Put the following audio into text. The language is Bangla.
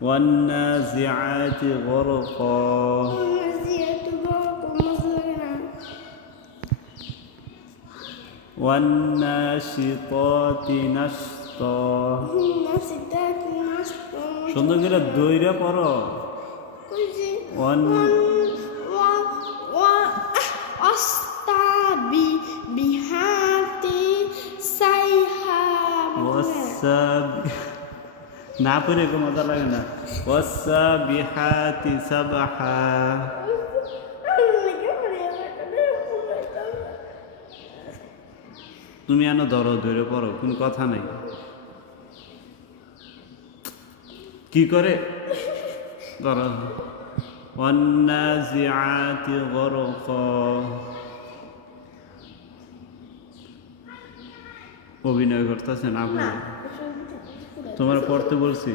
والنازعات غرقا والناشطات نشطا সুন্দর করে দইরা পড়ো না পড়ে কোনো মজা লাগে না ওয়াসাবিহাতি সাবহা তুমি আনো ধরে পড়ো কোন কথা নাই কি করে ধরো ওয়ান্নাজিআতি গরকা অভিনয় করতেছেন আপনি তোমার পড়তে বলছি